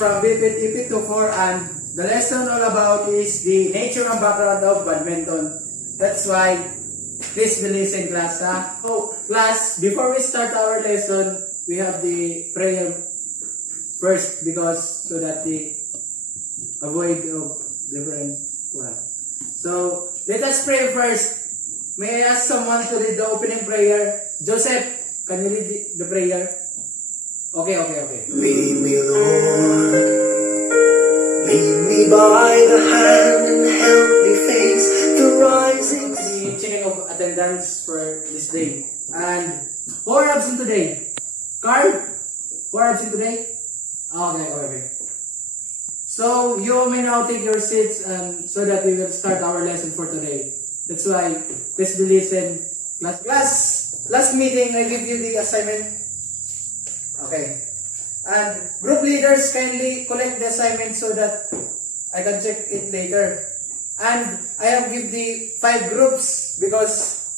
from BPED EP24, and the lesson all about is the nature and background of badminton. That's why please listen, class. So class, before we start our lesson, we have the prayer first, because so that the avoid of different one. So let us pray first. May I ask someone to read the opening prayer? Joseph, can you read the prayer? Okay. Lead me, Lord. Lead me by the hand and help me face the rising sun. The checking of attendance for this day. And who are absent today? Carl? Who are absent today? Okay. So you may now take your seats, and so that we will start our lesson for today. That's why, please listen. Class, last meeting I give you the assignment. Okay. And group leaders kindly collect the assignment so that I can check it later. And I have give the 5 groups because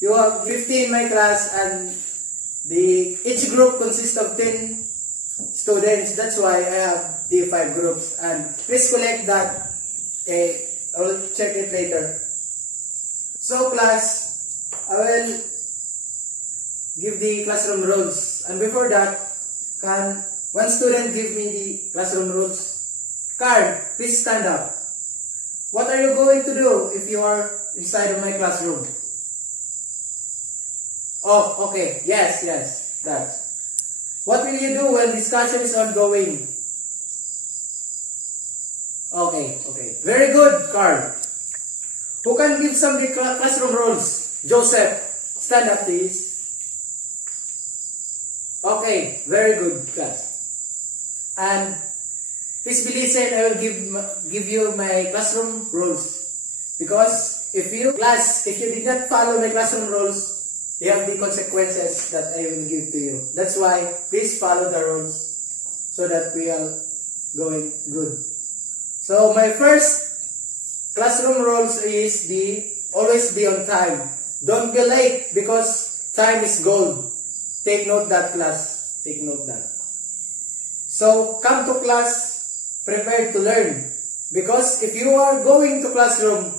you have 50 in my class, and each group consists of 10 students. That's why I have the 5 groups. And please collect that. I will check it later. So class, I will give the classroom rules. And before that, can one student give me the classroom rules? Carl, please stand up. What are you going to do if you are inside of my classroom? Oh, okay. Yes, that's. What will you do when discussion is ongoing? Okay. Very good, Carl. Who can give some of the classroom rules? Joseph, stand up please. Okay, very good, class. And please be listen, I will give you my classroom rules. Because if you did not follow my classroom rules, you have the consequences that I will give to you. That's why, please follow the rules so that we are going good. So my first classroom rules is always be on time. Don't be late, because time is gold. Take note that, class. Take note that. So come to class prepared to learn. Because if you are going to classroom,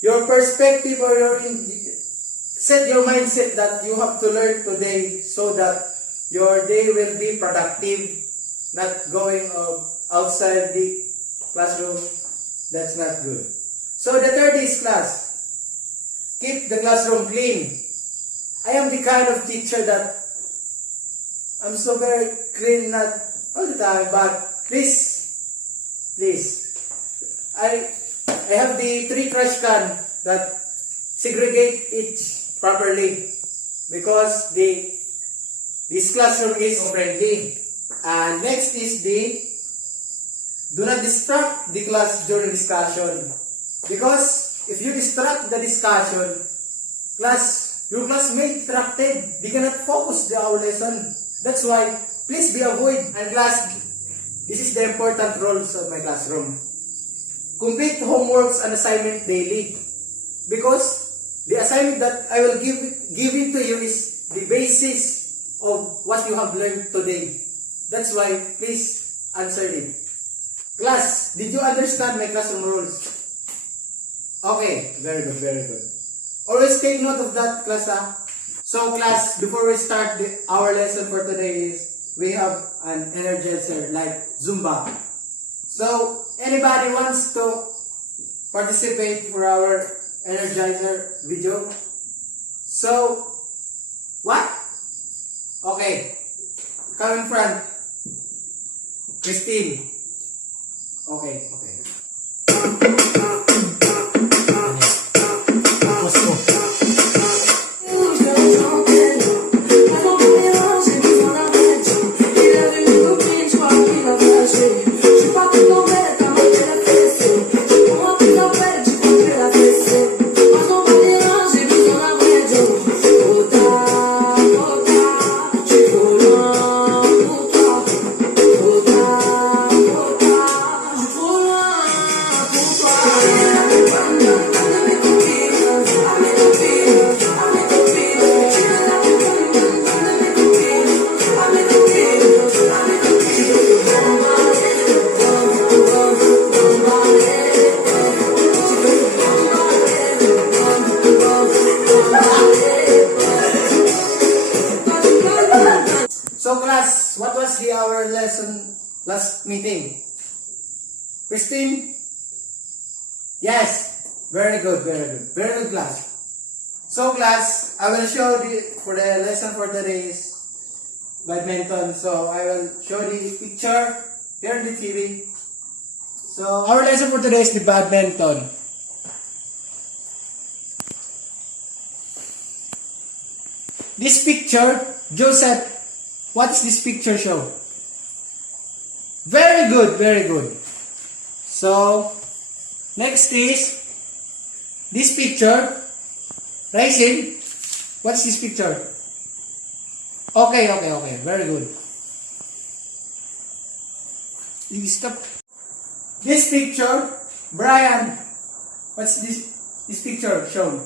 your perspective or set your mindset that you have to learn today so that your day will be productive, not going outside the classroom. That's not good. So the third is class. Keep the classroom clean. I am the kind of teacher that I'm so very clean, not all the time, but please. I have the 3 trash can that segregate it properly, because this classroom is friendly. And next is do not distract the class during discussion. Because if you distract the discussion, your classmate distracted, they cannot focus our lesson. That's why, please be avoid. And class, this is the important rules of my classroom. Complete homeworks and assignment daily. Because the assignment that I will give it to you is the basis of what you have learned today. That's why, please answer it. Class, did you understand my classroom rules? Okay, very good. Always take note of that, class. So class, before we start our lesson for today is, we have an energizer like Zumba. So, anybody wants to participate for our energizer video? So, what? Okay, come in front. Christine. Okay. our lesson last meeting? Christine? Yes. Very good, very good. Very good class. So class, I will show for the lesson for today is badminton. So I will show the picture here on the TV. So our lesson for today is the badminton. This picture, Joseph, what is this picture show? Very good, very good. So, next is this picture. Raisin, what's this picture? Okay, very good. You stop. This picture, Brian, what's this picture shown?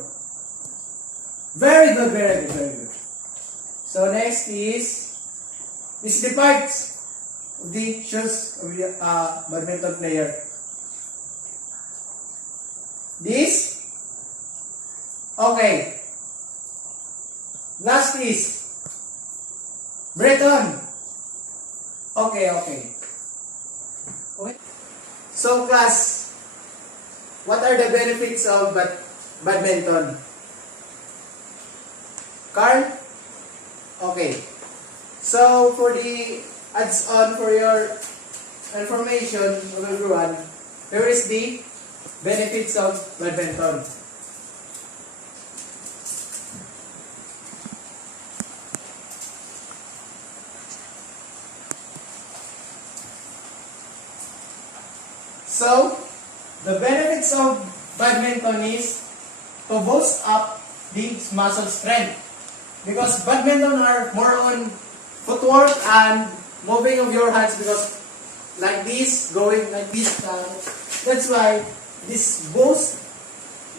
Very good, very good, very good. So next is the parts of the shoes of the badminton player. This, okay. Last is Breton. Okay. So class, what are the benefits of badminton? Carl? Okay. So for the adds on for your information of everyone, here is the benefits of badminton. So, the benefits of badminton is to boost up the muscle strength. Because badminton are more on footwork and moving of your hands, because like this, going like this. That's why this boosts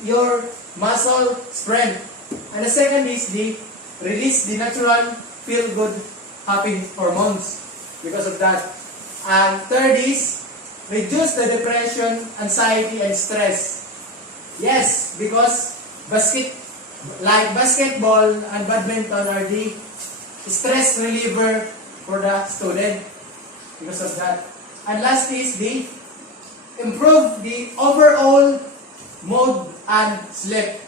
your muscle strength. And the second is the release the natural feel good happy hormones because of that. And third is reduce the depression, anxiety, and stress. Yes, because basketball and badminton are the stress reliever for the student because of that. And last is the improve the overall mood and sleep.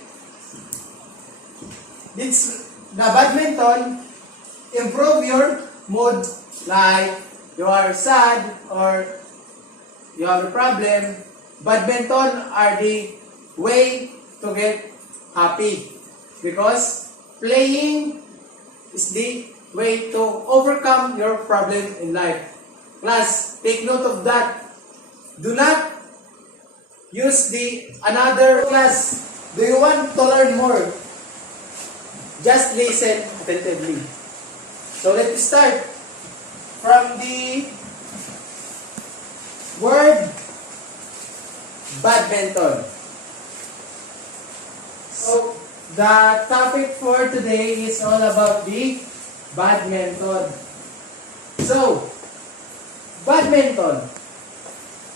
The badminton improve your mood, like you are sad or you have a problem. Badminton are the way to get happy, because playing is the way to overcome your problem in life. Class, take note of that. Do not use the another class. Do you want to learn more? Just listen attentively. So let's start from the word badminton. So the topic for today is all about the badminton. So, badminton.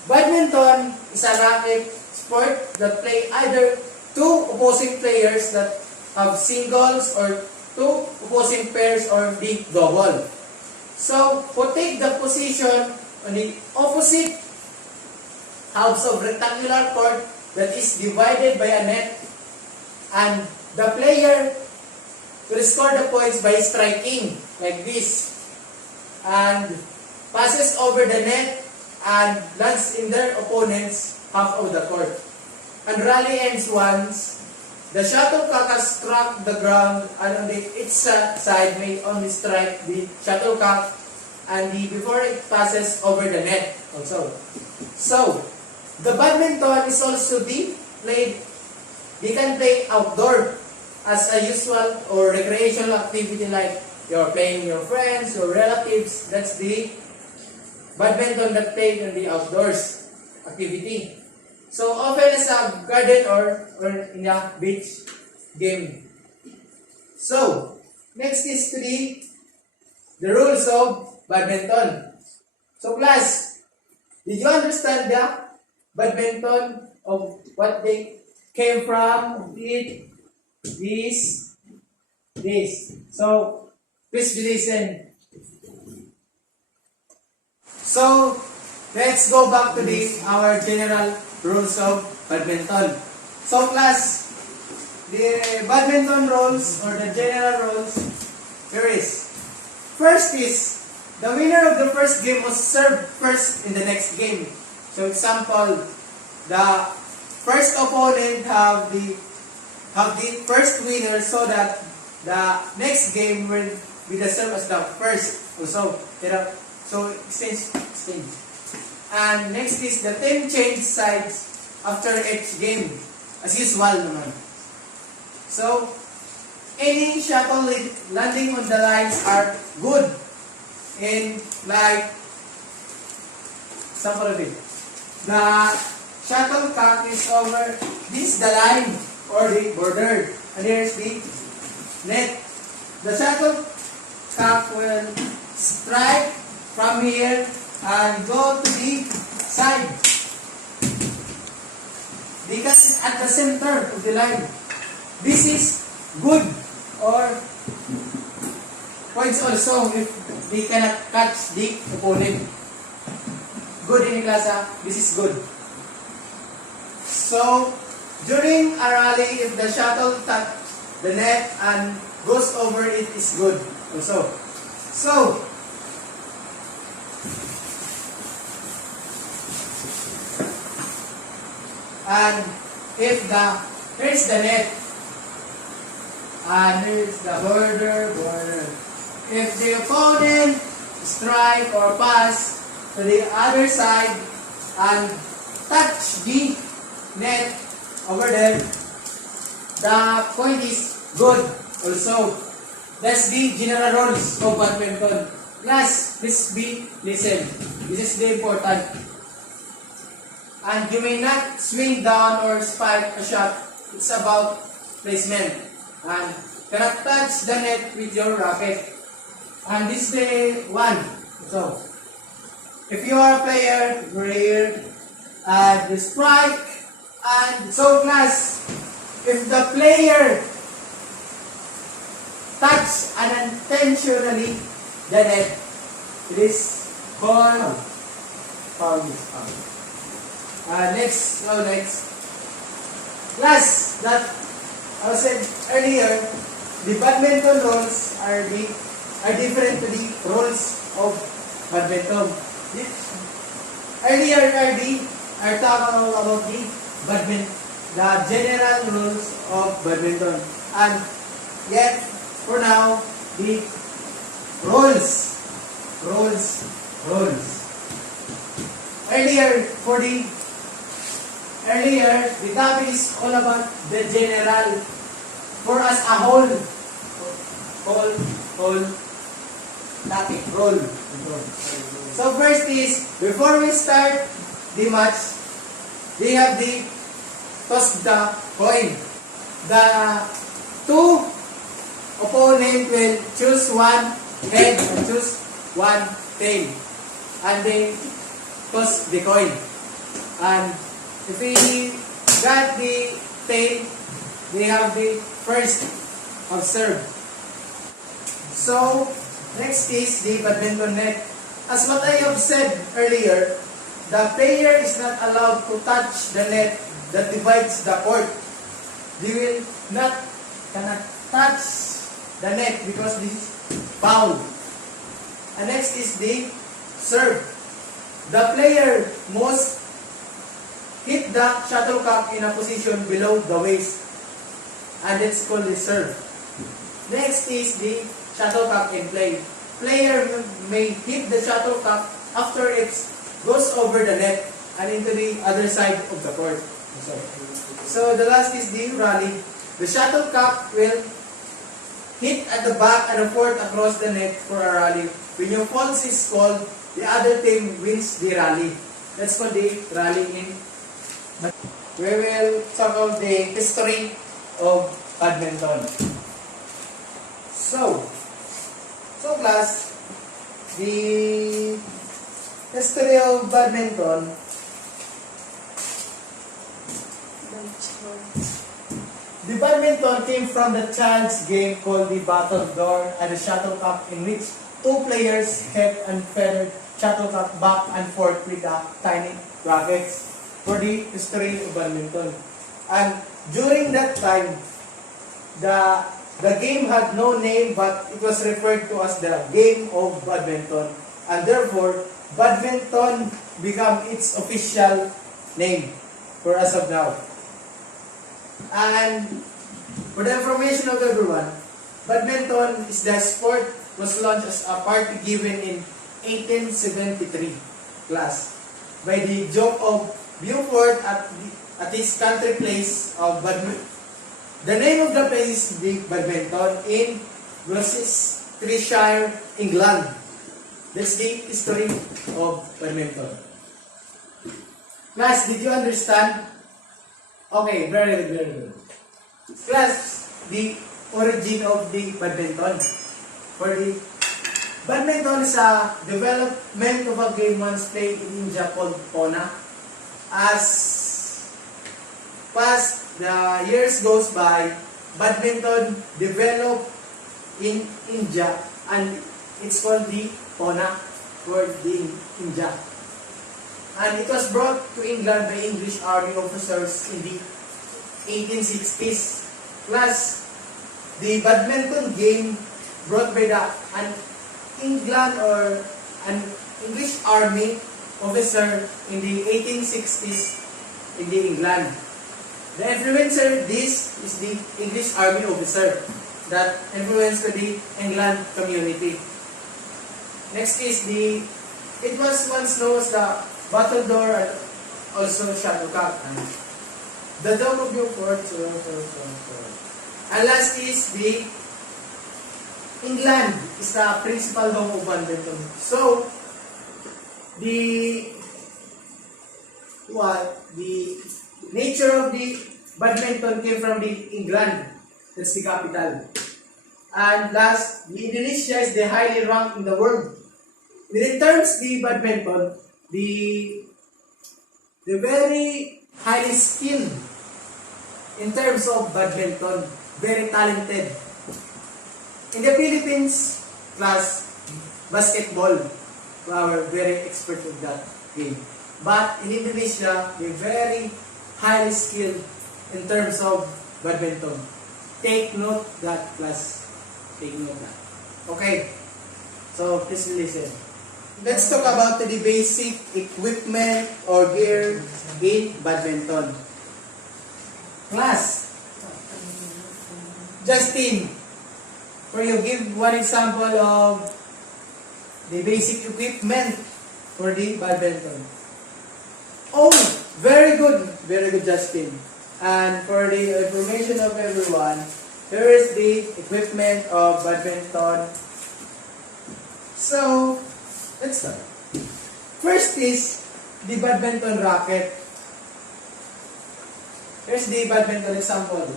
Badminton is a racket sport that play either two opposing players that have singles or two opposing pairs or the double. So, who take the position on the opposite halves of rectangular court that is divided by a net, and the player will score the points by striking like this and passes over the net and lands in their opponent's half of the court. And rally ends once the shuttlecock has struck the ground, and on its side may only strike the shuttlecock and before it passes over the net also. So, the badminton is also played. They can play outdoor as a usual or recreational activity, like you're playing your friends, your relatives. That's the badminton that played in the outdoors activity. So often as a garden or in a beach game. So next is to the rules of badminton. So class, did you understand the badminton of what they came from? This. So please listen. So, let's go back to our general rules of badminton. So class, the badminton rules or the general rules, here is. First is, the winner of the first game must serve first in the next game. So example, the first opponent have the first winner, so that the next game will be the serve as the first. Also, so exchange. And next is the team change sides after each game, as usual naman. So, any shuttle landing on the lines are good. In like, example of it, the shuttlecock is over, this is the line or the border, and here's the net. The shuttlecock will strike from here and go to the side, because at the center of the line. This is good, or points also if they cannot catch the opponent. Good in klasa, this is good. So, during a rally, if the shuttle touch the net and goes over it, is good also. So, and if here's the net, and here's the border. If the opponent strike or pass to the other side and touch the net over there, the point is good also. That's the general rules of badminton. Class, please listen. This is the important. And you may not swing down or spike a shot. It's about placement. And cannot touch the net with your racket. And this is the one. So, if you are a player, you're here, and the strike, and so class, if the player touch unintentionally the net, it is called foul. Next. Class, that I said earlier, the badminton rules are different to the rules of badminton. Earlier are talking about the general rules of badminton, and yet for now the rules. Earlier the topic is all about the general, for as a whole topic, role. So first is, before we start the match, they have the toss the coin. The two opponent will choose one head and choose one tail, and they toss the coin. And if we got the tail, they have the first of serve. So, next is the badminton net. As what I have said earlier, the player is not allowed to touch the net that divides the court. They will cannot touch the net because this is foul. And next is the serve. The player must hit the shuttlecock in a position below the waist, and it's called the serve. Next is the shuttlecock in play. Player may hit the shuttlecock after it goes over the net and into the other side of the court. So the last is the rally. The shuttlecock will hit at the back and forth across the net for a rally. When your false is called, the other team wins the rally. That's called the rally in. We will talk about the history of badminton. So class, the history of badminton. The badminton came from the child's game called the battledore and the shuttlecock, in which two players hit and feathered shuttlecock back and forth with the tiny rackets for the history of badminton. And during that time, the game had no name, but it was referred to as the game of badminton, and therefore badminton became its official name for as of now. And for the information of everyone, badminton is the sport was launched as a party given in 1873 class by the Duke of Beaufort at his country place of badminton. The name of the place is the badminton in Gloucestershire, England. That's the history of badminton. Class, did you understand? Okay, very good, very good. Class, the origin of the badminton. For the badminton is a development of a game once played in India called Pona. As past the years goes by, badminton developed in India and it's called the Pona for the India. And it was brought to England by English army officers in the 1860s. Plus, the badminton game brought by an England or an English army officer in the 1860s in the England. The influencer this is the English army officer that influenced the England community. Next is it was once known as the battledore and also shuttlecock. The Dome of Beaufort. And last is the England is the principal home of badminton. So the nature of the badminton came from the England. That's the capital. And last, the Indonesia is the highly ranked in the world. In terms the badminton, the very highly skilled in terms of badminton, very talented. In the Philippines, class basketball, we are very expert of that game. But in Indonesia, they're very highly skilled in terms of badminton. Take note that, class. Take note that. Okay. So please listen. Let's talk about the basic equipment or gear in badminton. Class. Justin, for you give one example of the basic equipment for the badminton. Oh, very good, Justin. And for the information of everyone, here is the equipment of badminton. So, let's start. First is the badminton racket. Here's the badminton example.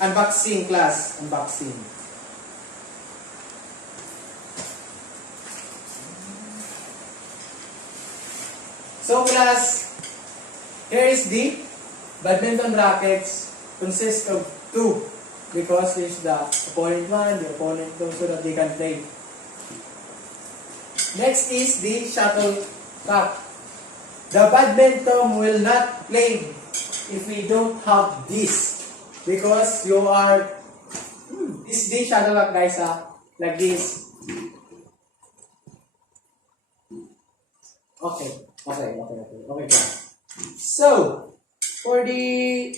Unboxing, class. Unboxing. So, class, here is the badminton rackets. Consists of two because there's the opponent 1, the opponent 2, so that they can play. Next is the shuttlecock. The badminton will not play if we don't have this because you are this is the shuttlecock, guys, like this. Okay. So for the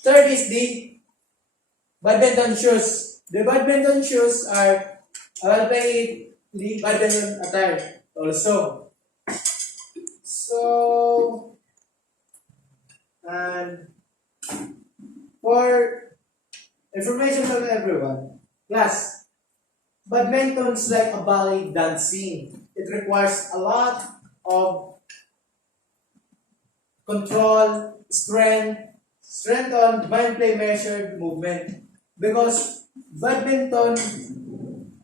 third is the badminton shoes. The badminton shoes are well play the badminton attire also. So and for information from everyone, class, badminton is like a ballet dancing. It requires a lot of control, strength on mind play measured movement. Because badminton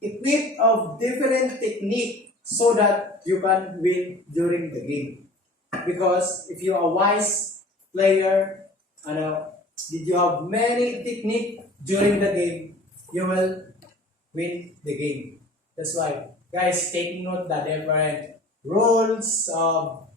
equipped of different technique so that you can win during the game. Because if you are a wise player, did you have many technique during the game, you will win the game. That's why, guys, taking note the different rules of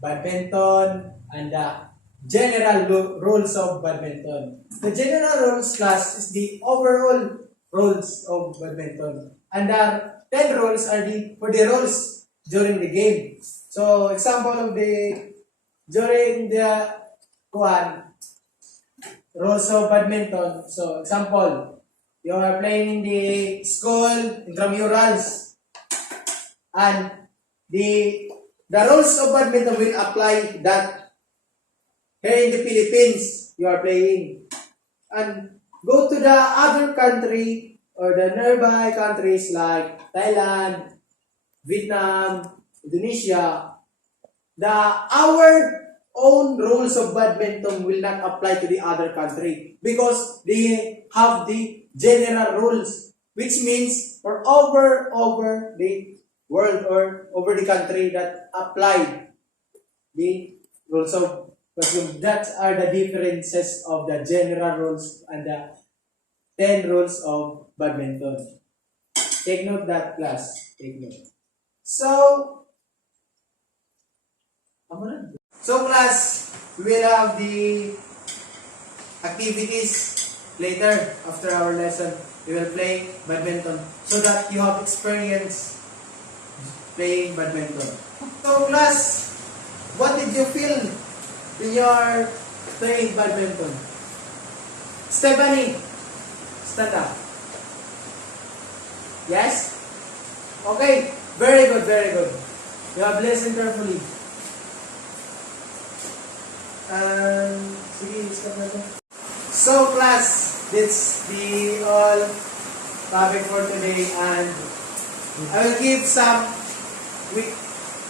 badminton and the general rules of badminton. The general rules class is the overall rules of badminton, and the 10 rules are the for the rules during the game. So, example of the during the rules of badminton. So, example, you are playing in the school intramurals, and the rules of badminton will apply that here in the Philippines you are playing, and go to the other country or the nearby countries like Thailand, Vietnam, Indonesia. Our own rules of badminton will not apply to the other country because they have the general rules, which means for over the world or over the country that apply the rules of badminton. That are the differences of the general rules and the 10 rules of badminton. Take note that, class. Take note. So class, we will have the activities later after our lesson. We will play badminton so that you have experience playing badminton. So class, what did you feel when you are playing badminton? Stephanie, stand up. Yes? Okay, very good, very good. You have listened carefully. Sige, stop na to. So class, that's the all topic for today, and I will give some quick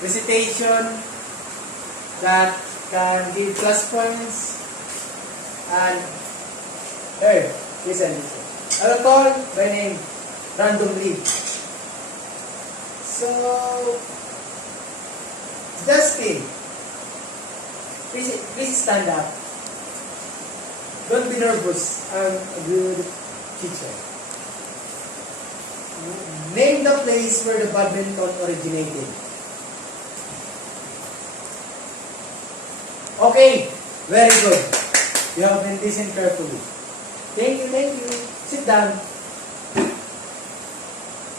recitation that can give plus points. And here, listen. I will call by name randomly. So, Justin, please stand up. Don't be nervous. I'm a good teacher. Name the place where the badminton originated. Okay, very good. You have been listening carefully. Thank you, thank you. Sit down.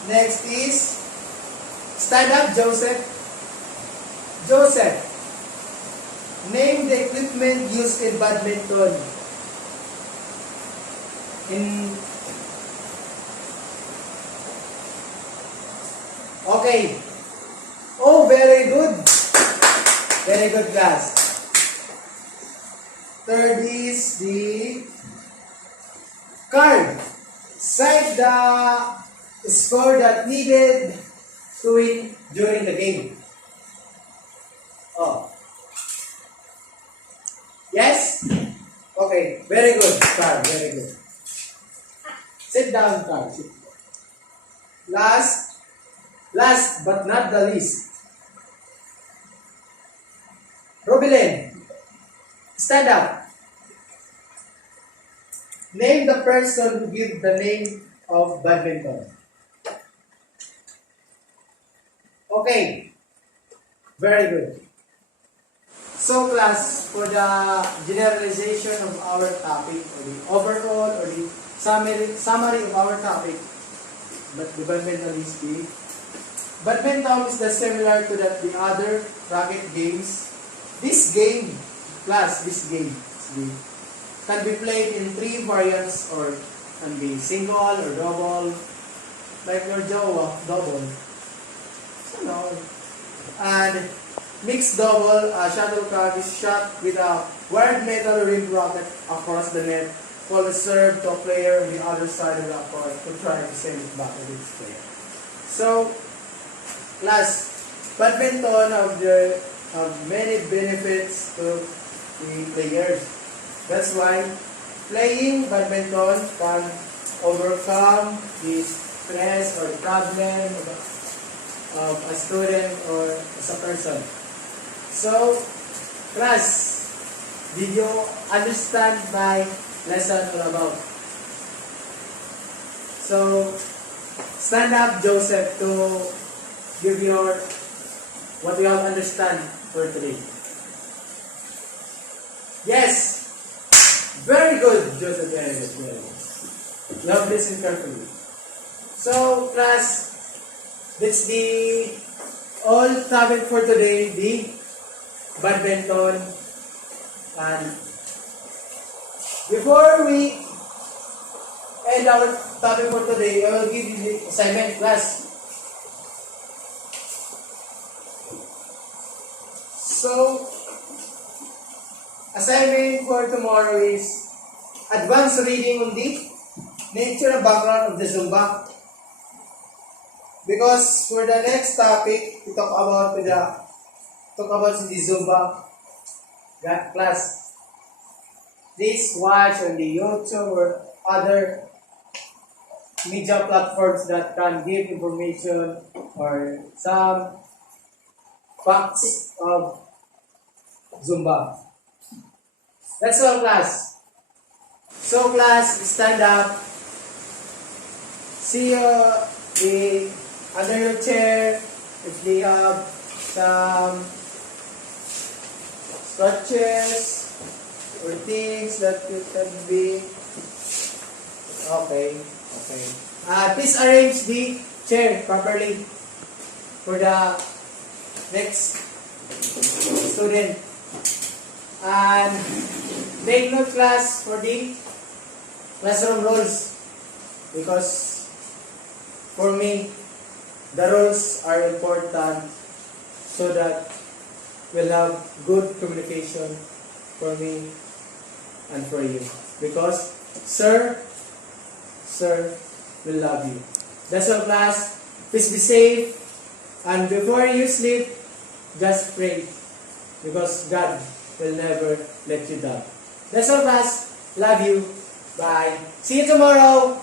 Next is, stand up, Joseph. Joseph, name the equipment used in badminton. Okay. Oh, very good. Very good, class. Third is the card. Cite the score that needed to win during the game. Oh. Yes? Okay, very good, card, very good. Sit down, card. Sit down. Last but not the least. Robilyn, stand up. Name the person who gave the name of badminton. Okay, very good. So class, for the generalization of our topic, or the overall, or the summary of our topic, but the badminton is the badminton is the similar to the other racket games. This game, class, this game can be played in 3 variants, or can be single or double, like your Jawa, double. So no. And mixed double, shuttlecock is shot with a wired metal rim rocket across the net, while the serve to a player on the other side of the court to try to send it back to this player. So, class, badminton have many benefits to the players. That's why playing badminton can overcome the stress or problem of a student or as a person. So, class, did you understand my lesson all about? So, stand up, Joseph, to give your what we all understand for today. Yes! Very good, Joseph. Very good. Very good. You have listened carefully. So, class, that's the all topic for today, the badminton. And before we end our topic for today, I will give you the assignment, class. So, assignment for tomorrow is advanced reading on the nature and background of the Zumba. Because for the next topic, we talk about the Zumba class. Please watch on the YouTube or other media platforms that can give information or some facts of Zumba. That's all, class. So, class, stand up. See under your chair if they have some stretches or things that you can be. Okay. Please arrange the chair properly for the next student. And take note, class, for the classroom rules, because for me, the rules are important so that we'll have good communication for me and for you. Because Sir will love you. That's all, class. Please be safe. And before you sleep, just pray. Because God will never let you down. That's all, class. Love you. Bye. See you tomorrow.